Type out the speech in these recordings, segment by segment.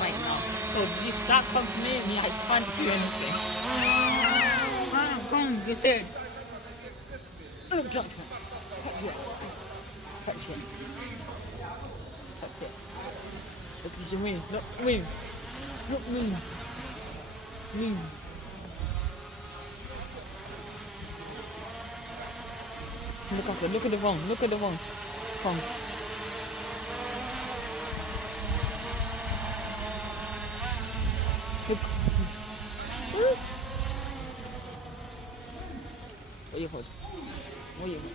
Right now, so if that comes near me, I can't do anything. Come, get it. Look, touch it. Touch it. Touch it. Look at me. Look me. Look me. Me. Look at the phone. Look at the phone. Phone. Look. What you hold? What you hold?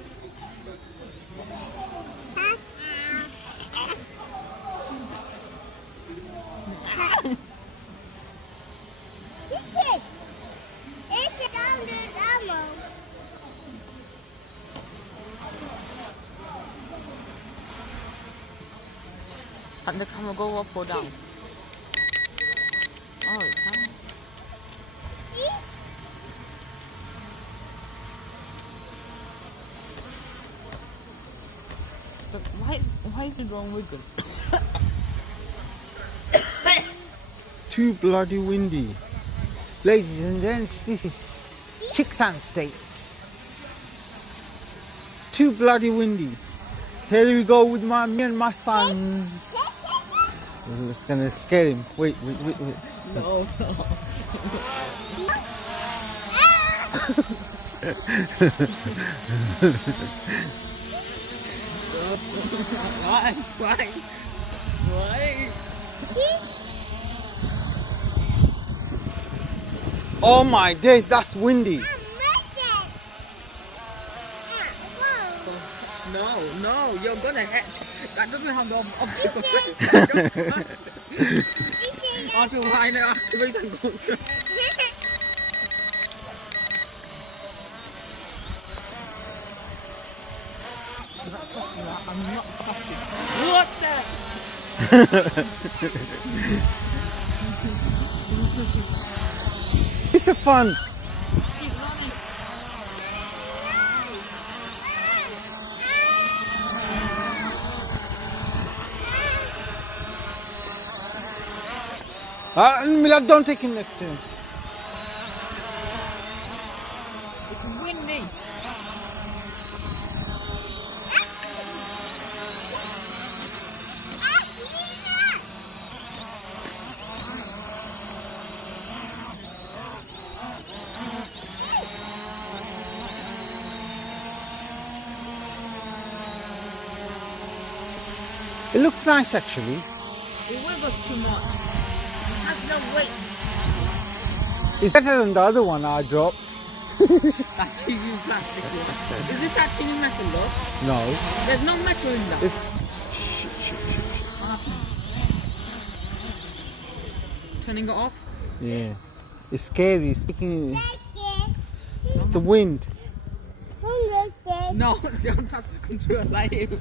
Can the camera go up or down? Oh, it can. But why is it wrong with them? Too bloody windy. Ladies and gents, this is Chicksan State. Too bloody windy. Here we go with me and my sons. It's gonna scare him. Wait. No. Why? Oh my days, that's windy. No, you're gonna hit. That doesn't have the optical trace. After why not activate and go. I'm not fucking. What the? It's a fun. Milak, don't take him next to him. It's windy. It looks nice actually. The weather's too much. No weight. It's better than the other one I dropped. Touching in plastic. Is it touching in metal though? No. There's no metal in that. It's... Turning it off? Yeah. It's scary. It's sticking. It's the wind. No, don't touch the control like you.